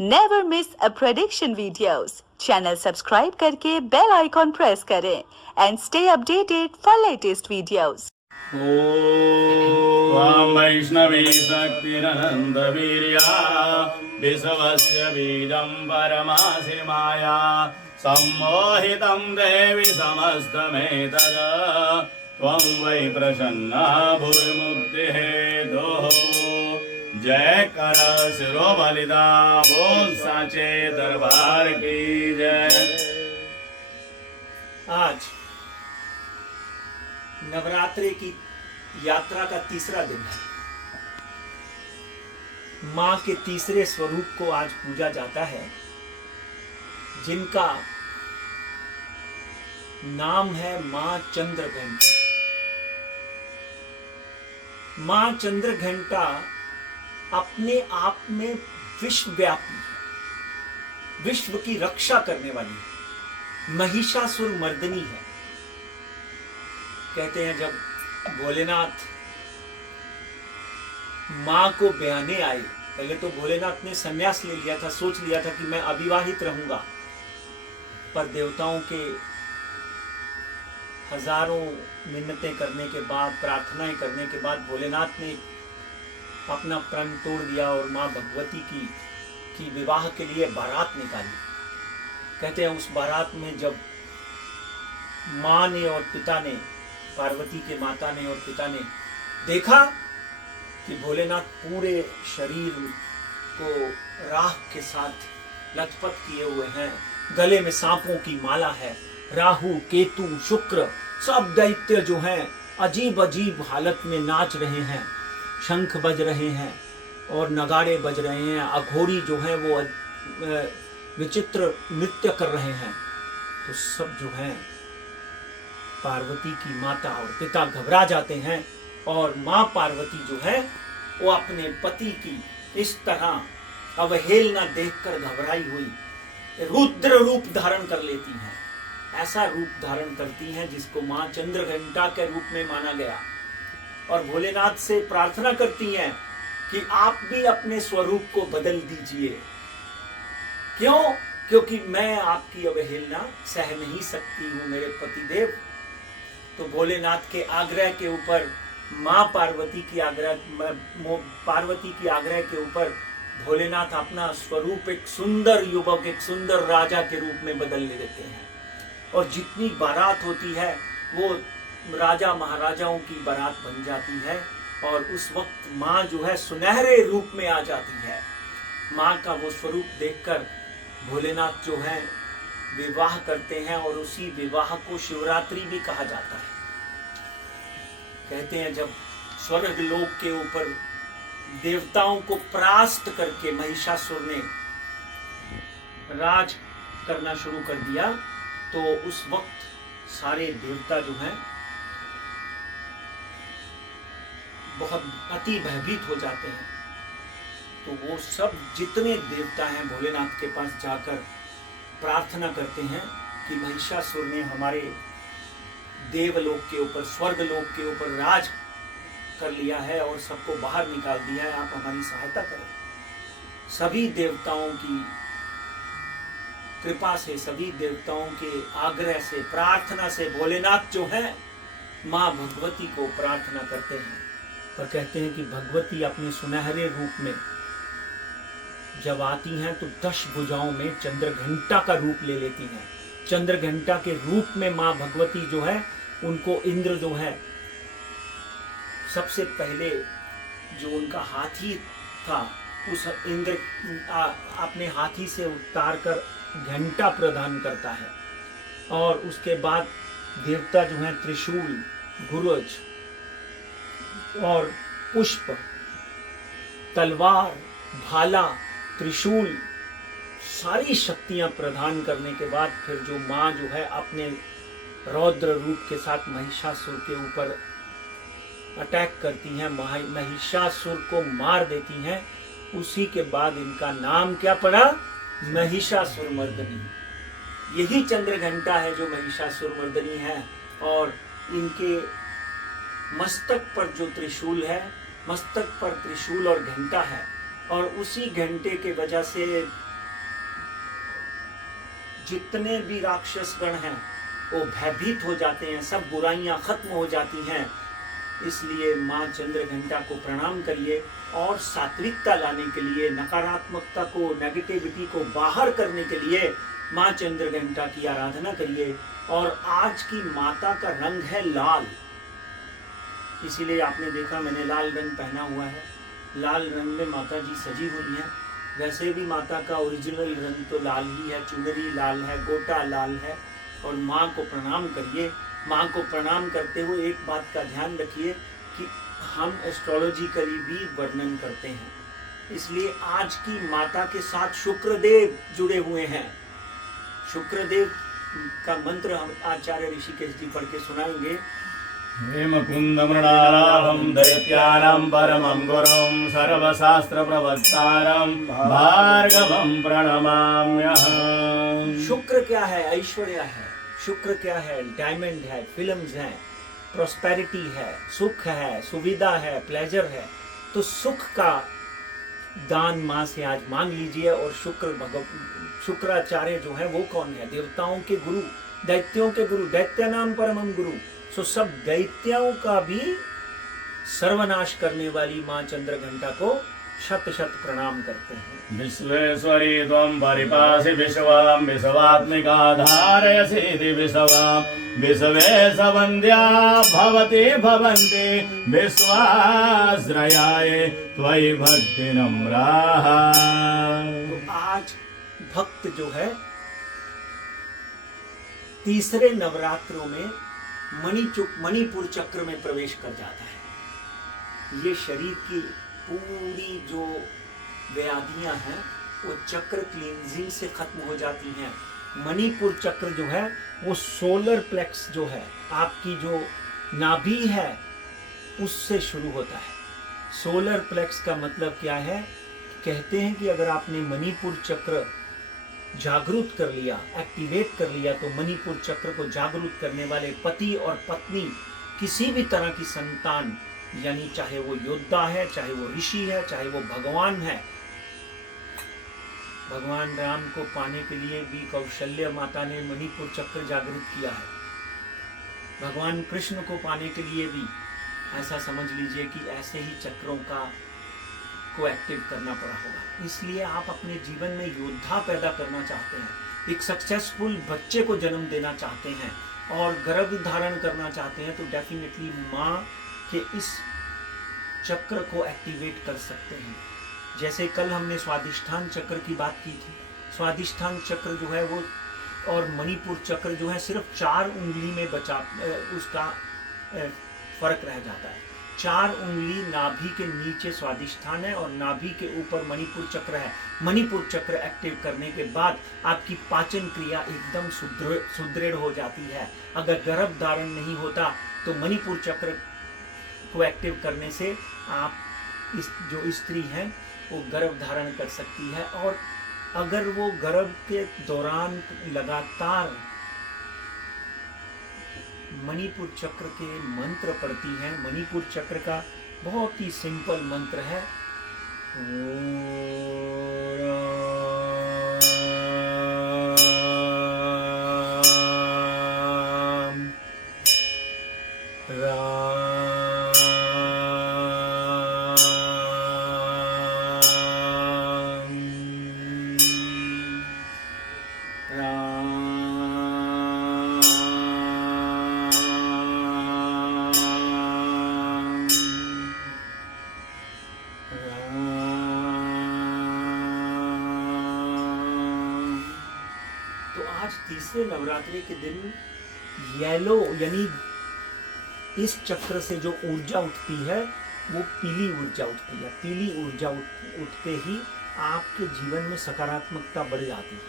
Never miss a prediction videos. Channel subscribe करके bell icon press करें and stay updated for latest videos. ओम वैष्णवी शक्तिरनन्दवीर्या विश्वस्य बीजं परमासि माया सम्मोहितं देवि समस्तमेतद् त्वं वै प्रसन्ना भूर्मुक्तिहेतुः। जय कर सिरो बलिदा बोल साचे दरबार की जय। आज नवरात्रि की यात्रा का तीसरा दिन है। मां के तीसरे स्वरूप को आज पूजा जाता है, जिनका नाम है मां चंद्रघंटा। मां चंद्रघंटा अपने आप में विश्वव्यापी है, विश्व की रक्षा करने वाली है, महिषासुर मर्दनी है। कहते हैं जब भोलेनाथ मां को ब्याहने आए, पहले तो भोलेनाथ ने संन्यास ले लिया था, सोच लिया था कि मैं अविवाहित रहूंगा, पर देवताओं के हजारों मिन्नतें करने के बाद, प्रार्थनाएं करने के बाद भोलेनाथ ने अपना प्रण तोड़ दिया और मां भगवती की विवाह के लिए बारात निकाली। कहते हैं उस बारात में जब मां ने और पिता ने, पार्वती के माता ने और पिता ने देखा कि भोलेनाथ पूरे शरीर को राख के साथ लथपथ किए हुए हैं, गले में सांपों की माला है, राहु केतु शुक्र सब दैत्य जो हैं अजीब अजीब हालत में नाच रहे हैं, शंख बज रहे हैं और नगाड़े बज रहे हैं, अघोरी जो हैं वो विचित्र नृत्य कर रहे हैं। तो सब जो हैं पार्वती की माता और पिता घबरा जाते हैं और मां पार्वती जो है वो अपने पति की इस तरह अवहेलना देखकर घबराई हुई रुद्र रूप धारण कर लेती हैं। ऐसा रूप धारण करती हैं जिसको मां चंद्रघंटा के रूप में माना गया, और भोलेनाथ से प्रार्थना करती हैं कि आप भी अपने स्वरूप को बदल दीजिए। क्यों? क्योंकि मैं आपकी अवहेलना सह नहीं सकती हूं मेरे पतिदेव। तो भोलेनाथ के आग्रह के ऊपर मां पार्वती की आग्रह के ऊपर भोलेनाथ अपना स्वरूप एक सुंदर युवक, एक सुंदर राजा के रूप में बदल ले देते हैं, और जितनी बारात होती है वो राजा महाराजाओं की बारात बन जाती है। और उस वक्त मां जो है सुनहरे रूप में आ जाती है। मां का वो स्वरूप देखकर भोलेनाथ जो है विवाह करते हैं, और उसी विवाह को शिवरात्रि भी कहा जाता है। कहते हैं जब स्वर्ग लोक के ऊपर देवताओं को परास्त करके महिषासुर ने राज करना शुरू कर दिया, तो उस वक्त सारे देवता जो हैं बहुत अति भयभीत हो जाते हैं। तो वो सब जितने देवता हैं भोलेनाथ के पास जाकर प्रार्थना करते हैं कि महिषासुर ने हमारे देवलोक के ऊपर, स्वर्ग लोक के ऊपर राज कर लिया है और सबको बाहर निकाल दिया है, आप हमारी सहायता करें। सभी देवताओं की कृपा से, सभी देवताओं के आग्रह से, प्रार्थना से भोलेनाथ जो है मां भगवती को प्रार्थना करते हैं, और कहते हैं कि भगवती अपने सुनहरे रूप में जब आती हैं तो 10 भुजाओं में चंद्रघंटा का रूप ले लेती हैं। चंद्रघंटा के रूप में मां भगवती जो है उनको इंद्र जो है सबसे पहले जो उनका हाथी था उस इंद्र अपने हाथी से उतार कर घंटा प्रदान करता है, और उसके बाद देवता जो हैं त्रिशूल, गुरुज और पुष्प, तलवार, भाला, त्रिशूल सारी शक्तियां प्रदान करने के बाद फिर जो मां जो है अपने रौद्र रूप के साथ महिषासुर के ऊपर अटैक करती हैं, महिषासुर को मार देती हैं। उसी के बाद इनका नाम क्या पड़ा? महिषासुर मर्दनी। यही चंद्रघंटा है जो महिषासुर मर्दनी है, और इनके मस्तक पर जो त्रिशूल है, मस्तक पर त्रिशूल और घंटा है, और उसी घंटे के वजह से जितने भी राक्षस गण हैं वो भयभीत हो जाते हैं, सब बुराइयां खत्म हो जाती हैं। इसलिए माँ चंद्रघंटा को प्रणाम करिए और सात्विकता लाने के लिए, नकारात्मकता को, नेगेटिविटी को बाहर करने के लिए माँ चंद्रघंटा की आराधना करिए। और आज की माता का रंग है लाल, इसीलिए आपने देखा मैंने लाल रंग पहना हुआ है। लाल रंग में माता जी सजी हुई हैं। वैसे भी माता का ओरिजिनल रंग तो लाल ही है, चुनरी लाल है, गोटा लाल है। और माँ को प्रणाम करिए। माँ को प्रणाम करते हुए एक बात का ध्यान रखिए कि हम एस्ट्रोलॉजिकली भी वर्णन करते हैं, इसलिए आज की माता के साथ शुक्रदेव जुड़े हुए हैं। शुक्रदेव का मंत्र हम आचार्य ऋषिकेश जी पढ़ के सुनाएंगे। हेमकुन्दमृणालाभं दैत्यानां परमं गुरुं सर्वशास्त्रप्रवक्तारं भार्गवं प्रणमाम्यहम्। शुक्र क्या है? ऐश्वर्य है। शुक्र क्या है? डायमंड है, फिल्म्स हैं, प्रॉस्पेरिटी है, सुख है, सुविधा है, प्लेजर है। तो सुख का दान माँ से आज मांग लीजिए। और शुक्राचार्य जो है वो कौन है? देवताओं के गुरु, दैत्यों के गुरु, दैत्यानां परमं गुरु। सो सब दैत्यों का भी सर्वनाश करने वाली माँ चंद्रघंटा को शत शत प्रणाम करते हैं। विश्वेश्वरी त्वं परिपासि विश्वं विश्वात्मिका धारयसीति विश्वं विश्वेशवन्द्या भवति भवन्ति विश्वाश्रयाय त्वयि भक्ति नम्राः। तो आज भक्त जो है तीसरे नवरात्रों में मणिपुर चक्र में प्रवेश कर जाता है। ये शरीर की पूरी जो व्याधियां हैं वो चक्र क्लींजिंग से खत्म हो जाती हैं। मणिपुर चक्र जो है वो सोलर प्लेक्स जो है, आपकी जो नाभि है उससे शुरू होता है। सोलर प्लेक्स का मतलब क्या है? कहते हैं कि अगर आपने मणिपुर चक्र जागरूक कर लिया, एक्टिवेट कर लिया, तो मणिपुर चक्र को जागरूक करने वाले पति और पत्नी, किसी भी तरह की संतान, यानी चाहे वो योद्धा है, चाहे वो ऋषि है, चाहे वो भगवान है। भगवान राम को पाने के लिए भी कौशल्य माता ने मणिपुर चक्र जागृत किया है। भगवान कृष्ण को पाने के लिए भी ऐसा समझ लीजिए कि ऐसे ही चक्रों को एक्टिव करना पड़ा होगा। इसलिए आप अपने जीवन में योद्धा पैदा करना चाहते हैं, एक सक्सेसफुल बच्चे को जन्म देना चाहते हैं और गर्भ धारण करना चाहते हैं, तो डेफिनेटली माँ के इस चक्र को एक्टिवेट कर सकते हैं। जैसे कल हमने स्वादिष्ठान चक्र की बात की थी। स्वादिष्ठान चक्र जो है वो और मणिपुर चक्र जो है सिर्फ 4 उंगली में उसका फर्क रह जाता है। 4 उंगली नाभि के नीचे स्वादिष्ठान है और नाभि के ऊपर मणिपुर चक्र है। मणिपुर चक्र एक्टिव करने के बाद आपकी पाचन क्रिया एकदम सुदृढ़ हो जाती है। अगर गर्भ धारण नहीं होता तो मणिपुर चक्र को एक्टिव करने से आप जो स्त्री है वो गर्भ धारण कर सकती है। और अगर वो गर्भ के दौरान लगातार मणिपुर चक्र के मंत्र पढ़ती हैं, मणिपुर चक्र का बहुत ही सिंपल मंत्र है, तीसरे नवरात्रि के दिन येलो यानी इस चक्र से जो ऊर्जा उठती है वो पीली ऊर्जा उठती है। पीली ऊर्जा उठते ही आपके जीवन में सकारात्मकता बढ़ जाती है।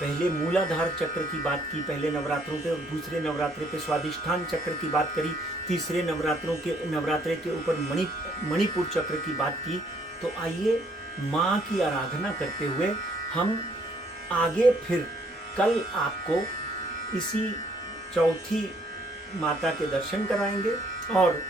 पहले मूलाधार चक्र की बात की पहले नवरात्रों पे, और दूसरे नवरात्रे पे स्वादिष्ठान चक्र की बात करी, तीसरे नवरात्रे के ऊपर मणिपुर चक्र की बात की। तो आइए माँ की आराधना करते हुए हम आगे फिर कल आपको इसी चौथी माता के दर्शन कराएंगे और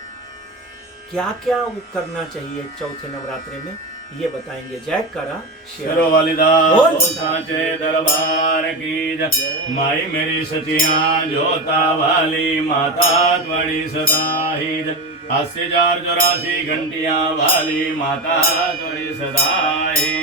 क्या क्या करना चाहिए चौथे नवरात्रे में ये बताएंगे। जय करा शेरो वालिदा बोल। साचे दरबार की जय। माई मेरी सचिया जोता वाली माता त्वड़ी सदा ही जय। 80,084 घंटियां वाली माता त्वड़ी सदा ही